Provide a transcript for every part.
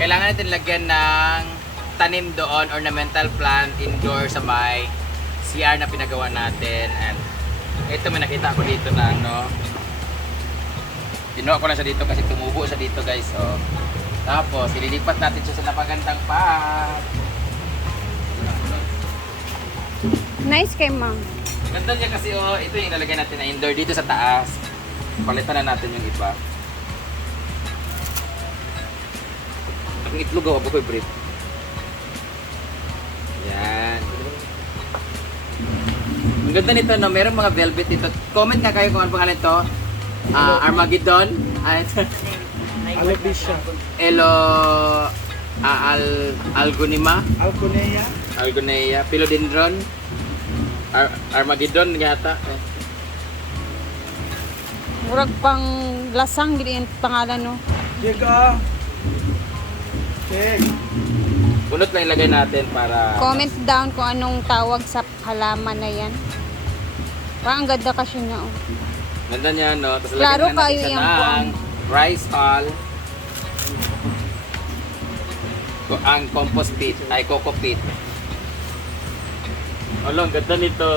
kailangan natin lagyan ng tanim doon, ornamental plant indoor sa may CR na pinagawa natin. And ito may nakita ko dito na ano. Kinuha ko na siya dito kasi tumubo siya dito guys. So, tapos, ililipat natin siya sa napagandang pot. Nice kay ma'am. Ganda niya kasi oh, ito yung ilalagay natin na indoor dito sa taas. Palitan na natin yung iba. Ang itlog oh, ako brief. Yan. Ang ganda nito, no? Merong mga velvet dito. Comment nga kayo kung ano pangalan ito. Ah, Armageddon. Alopecia. Elo... ah, al, Algonima. Alconea. Algonea. Philodendron. Ar Armageddon yata. Eh. Murag pang lasang yung pangalan no. Diga. Check. Bunot lang ilagay natin para... Comment down kung anong tawag sa halaman na yan. Parang ang ganda kasi niya oh. Ganda niya, no? Tapos Klaro lagyan na natin kayo siya yung ng kuwan. rice hull. Ko- Ang compost pit, ay coco pit. Alo, ang ganda nito.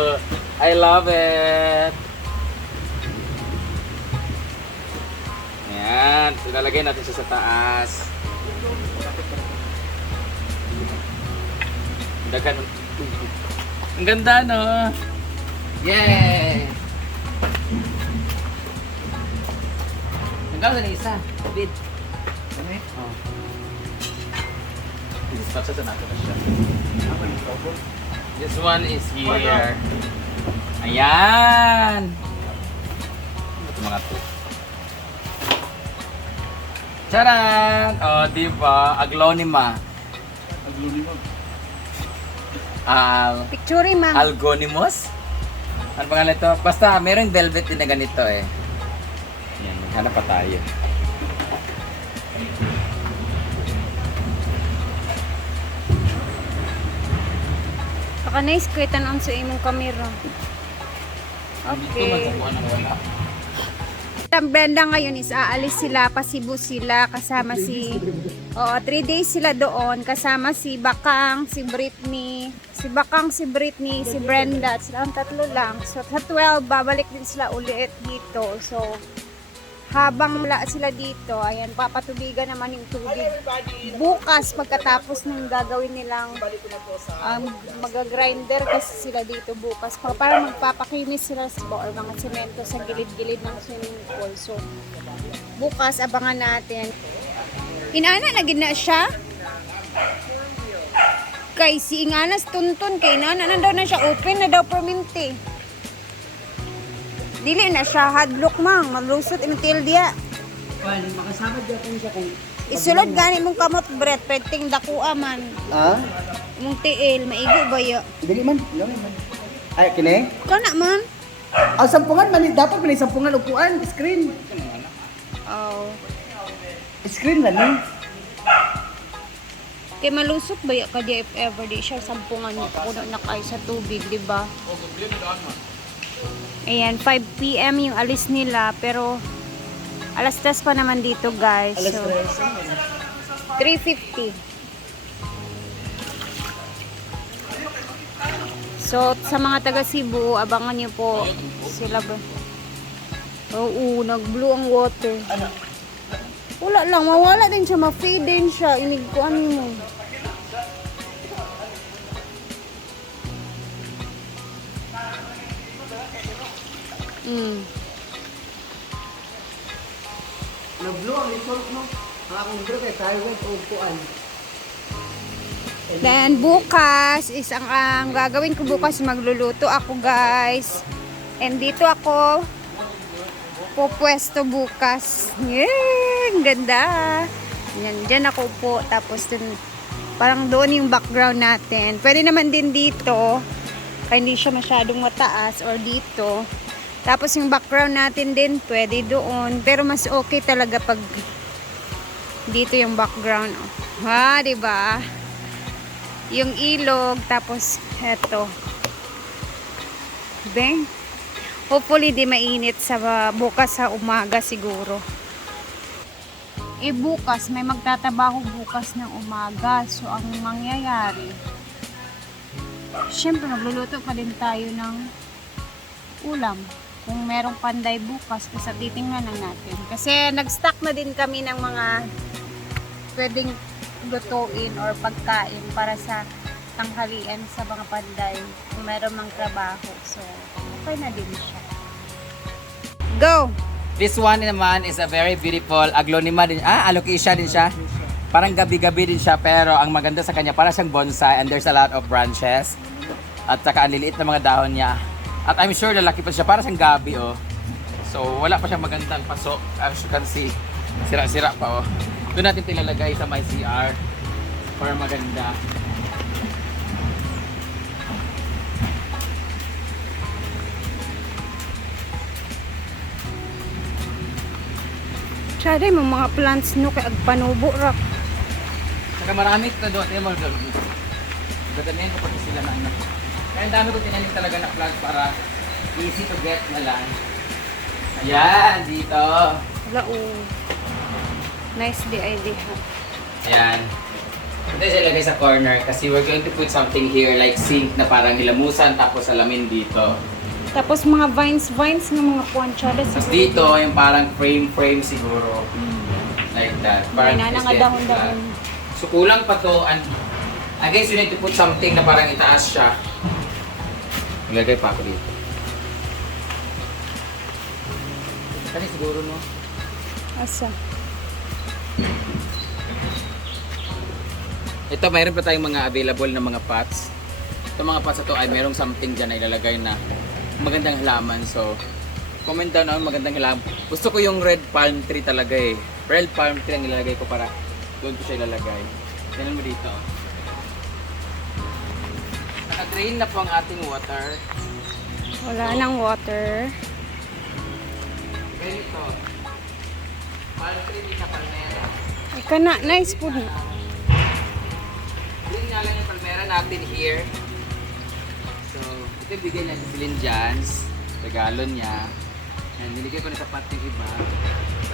I love it. Ayan, so lalagay natin siya sa taas. Daghan. Ang ganda, no? Yay! Hanggang sa isa. Bid. Ano Oh. Dispatch sa natin na siya. Apa ni? This one is here. Ayan! Ito mga to. Charan! O, oh, di ba? Aglonima. Al... Picture ma'am. Algonimus? Ano pangalan ito? Basta, merong velvet din na ganito eh. Yan, maghanap pa tayo. Baka nice ko itan sa imong kamera. Dito Okay. magkukuha ng wala. Ang Brenda ngayon is aalis sila, pa Cebu sila, kasama si... Oo, three days sila doon, kasama si Bakang, si Britney, si Bakang, si Britney, si Brenda, sila ang tatlo lang. So, sa 12, babalik din sila ulit dito. So, habang wala sila dito, ayan, papatubigan naman yung tubig. Bukas, pagkatapos ng gagawin nilang um, mag-grinder kasi sila dito bukas para, magpapakinis sila sa or mga semento sa gilid-gilid ng swimming pool. So, bukas abangan natin. Inana na gina siya? Kay si Inganas tuntun kay inana na daw na siya open na daw perminti. Dili na siya hadlock mang malusot imtil dia. Well, makasama dyan kung siya kung... Isulod gani mong kamot bret perting dakua man. Ah? Mong tiil maigo ba ya? Dili man. Dili man. Ay, kini? Kana man. Ang sampungan man, dapat man sampungan upuan. Screen. Oh. Screen lang eh. Kay malusot ba ya ka if ever di siya sampungan mo puno na kayo sa tubig, di ba? Ayan, 5 p.m. yung alis nila, pero alas 10 pa naman dito, guys. Alas so, 3.50. So, sa mga taga Cebu, abangan niyo po sila ba? Oo, nag-blue ang water. Wala lang, mawala din siya, ma-fade din siya. Inigkuan mo. Mm. Nag-blue ang result mo. Ang akong bro kay Taiwan o upuan. Then bukas is ang, ang gagawin ko bukas magluluto ako guys. And dito ako pupwesto bukas. Ang ganda. Yan, dyan ako po. Tapos dun, parang doon yung background natin. Pwede naman din dito. Kaya hindi siya masyadong mataas or dito. Tapos yung background natin din pwede doon. Pero mas okay talaga pag dito yung background. Oh. Ha, 'di ba? Yung ilog tapos eto. Bang. Hopefully di mainit sa bukas sa umaga siguro. Eh bukas, may magtatrabaho bukas ng umaga. So ang mangyayari, syempre magluluto pa din tayo ng ulam. Kung merong panday bukas, kasi titingnan na natin. Kasi nag-stock na din kami ng mga pwedeng lutuin or pagkain para sa tanghalian sa mga panday kung meron mang trabaho. So, okay na din siya. Go! This one naman is a very beautiful aglonema din. Ah, alocasia din siya. Parang gabi-gabi din siya pero ang maganda sa kanya para siyang bonsai and there's a lot of branches. At saka ang liliit na mga dahon niya. At I'm sure lalaki pa siya para siyang gabi oh. So wala pa siyang magandang pasok. As you can see, sira-sira pa oh. Doon natin tilalagay sa my CR para maganda. Tsada mo mga plants no kay agpanubo ra. Saka marami ito doon. Tingnan mo doon. Gaganayin ko pati sila na ano. Kaya dami ko tinanim talaga na plants para easy to get na lang. Ayan, dito. Wala oh. Nice the idea. Ayan. Ito siya ilagay sa corner kasi we're going to put something here like sink na parang nilamusan tapos salamin dito. Tapos mga vines vines ng mga puantsada Tapos dito yung parang frame-frame siguro. Like that. Parang May nananga aesthetic dahon-dahon. lang. So kulang pa to. And I guess you need to put something na parang itaas siya. Ilagay pa ako dito. Kani siguro no? Asa? Ito, mayroon pa tayong mga available na mga pots. Itong mga pots na to ay mayroong something dyan na ilalagay na magandang halaman. So, comment down ang magandang halaman. Gusto ko yung red palm tree talaga eh. Red palm tree ang ilalagay ko para doon ko siya ilalagay. Tignan mo dito. Naka-drain na po ang ating water. Wala nang water. Ganito. Palm tree, siya palmera. Ay kana nice po. Yun nga lang yung palmera natin here. So, ito bigay natin si Lynn Jans. Regalo niya. And niligay ko na sa pot yung iba.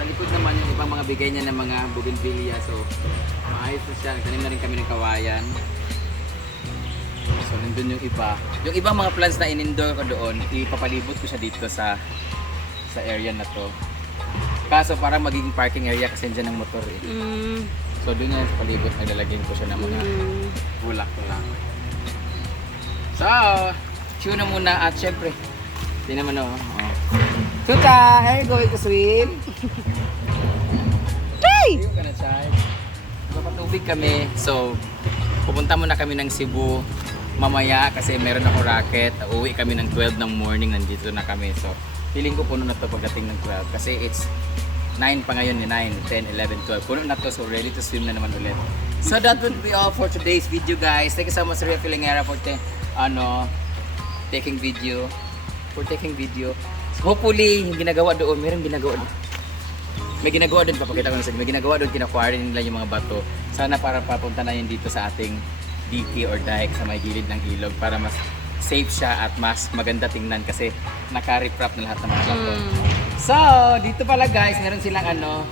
Sa likod naman yung ibang mga bigay niya ng mga bougainvillea. So, maayos na siya. Nagtanim na rin kami ng kawayan. So, nandun yung iba. Yung ibang mga plants na in-indoor ko doon, ipapalibot ko siya dito sa sa area na to. Kaso parang magiging parking area kasi dyan ang motor eh. Mm, So doon yan sa palibot, naglalagyan ko siya ng mga mm. bulak lang. So, chew na muna at syempre, di naman o. Oh. Tuta, are you going to swim? Hey! Ayun ka na, Chay. Kami. So, pupunta muna kami ng Cebu mamaya kasi meron ako racket. Uwi kami ng 12 ng morning, nandito na kami. So, feeling ko puno na to pagdating ng 12 kasi it's 9 pa ngayon ni 9, 10, 11, 12. Puno na to so ready to swim na naman ulit. So that would be all for today's video guys. Thank you so much Ria Filingera for te, ano, taking video. For taking video. Hopefully, yung ginagawa doon, meron ginagawa doon. May ginagawa doon, papakita ko na sa inyo. May ginagawa doon, kinakuha rin nila yung mga bato. Sana para papunta na yun dito sa ating dike or dike sa may gilid ng ilog para mas safe siya at mas maganda tingnan kasi naka-reprap na lahat ng mga bato. So, dito pala guys, meron silang ano,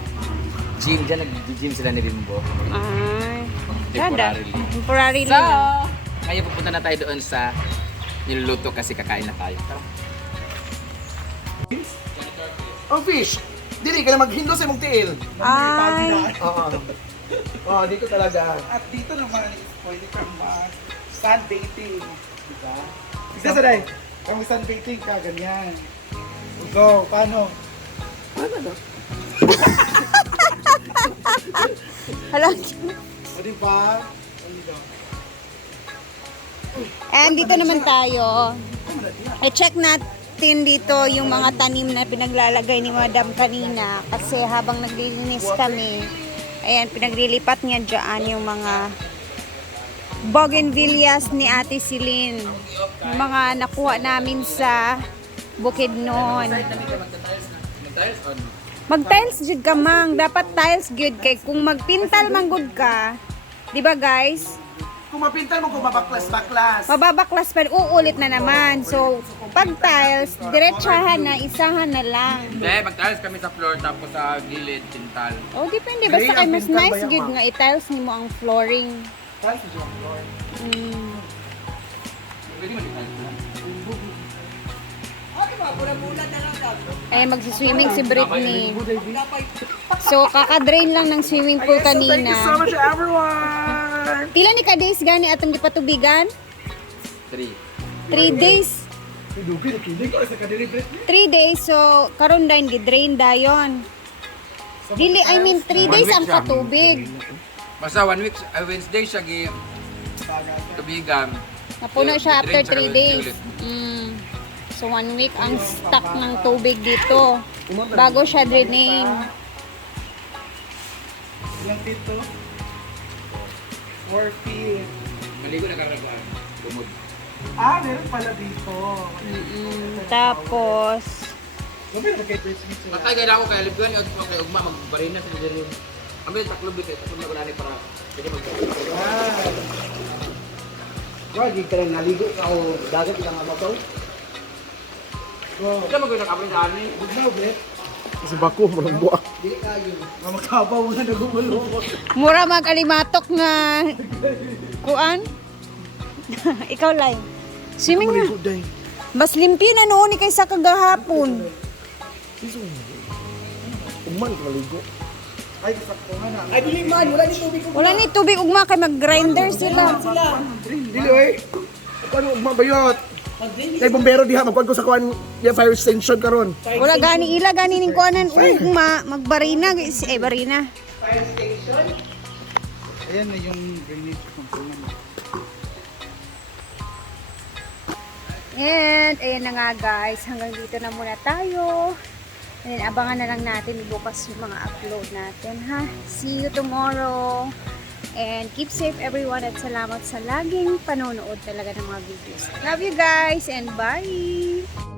gym. Diyan nag-gym sila ni Bimbo. Ay. Temporarily. Temporary So, ngayon pupunta na tayo doon sa niluluto kasi kakain na tayo. Tara. Ang fish! Dili ka na maghindo sa imong tiil. Ay. Oo. Oo, dito talaga. At dito naman pwede kang mag sunbathing. Diba? Isa sa day. Kung sunbathing ka, ganyan. Go, paano? Ano na? Hala. O diba? And dito naman tayo. I-check natin dito yung mga tanim na pinaglalagay ni Madam kanina. Kasi habang naglilinis kami, ayan, pinaglilipat niya dyan yung mga bougainvilleas ni Ate Celine. Yung mga nakuha namin sa bukid noon. Mag-tiles jud ka mang, dapat tiles good kay kung magpintal man gud ka, 'di ba guys? Kung mapintal mo, kung mabaklas-baklas. Mababaklas pa, uulit na naman. So, pag tiles, diretsahan na, isahan na lang. Hindi, mag-tiles kami sa floor tapos sa gilid, tintal. O, depende. Basta kay ang mas nice good nga i-tiles nimo ang flooring. Tiles mo yung floor. Mm. Pwede mo tiles na? Ay, magsiswimming si Britney. So, kakadrain lang ng swimming pool Thank you so kanina. much, everyone! Pila ni ka days gani atong gipatubigan? Three. 3 days. Dugi na kilig ko sa kadiri Britney. 3 days, so karon dayon gidrain dayon. Dili, I mean 3 One days ang katubig. Basta one week, uh, Wednesday siya gi tubigan. Napuno siya after Diretso 3 ulit, days. Mm. So 1 week ang stock ng tubig dito. Bago siya drain. Ilang dito? 4 feet. Maligo na karanabuan. Bumod. Ah, meron pala dito. Mm, tapos, na kay. Patay gaya ako kaya libuan yung kay ugma magbarin na sa dili. Ang bilis taklo bit taklo na wala ni para pwede mag Ah, Wag, di ka lang naligo ka o dagat ka nga mabaw. wow. Ito magawin ang kapre sa ani. Good now, Brit. Kasi bako, marang buwak. Di kayo. Mamakabaw mo na nagumulong. mura mag-alimatok nga kuan. Ikaw lang. Swimming na. Mas limpyo na noon ni kaysa kagahapon. Uman ka maligo. Ay, sakto nga na. Ay, dili man, wala ni tubig ko. Wala ni tubig ugma kay mag-grinder sila. Dili, oy. Paano magmabayot? Kay bombero diha, magkuhan ko sa kuhan yung fire extension karon. Wala gani ila gani ning kuanan ugma magbarina guys eh barina. Ayan na yung drainage component. And ayan na nga guys, hanggang dito na muna tayo. And abangan na lang natin bukas yung mga upload natin ha. See you tomorrow. And keep safe everyone at salamat sa laging panonood talaga ng mga videos. Love you guys and bye!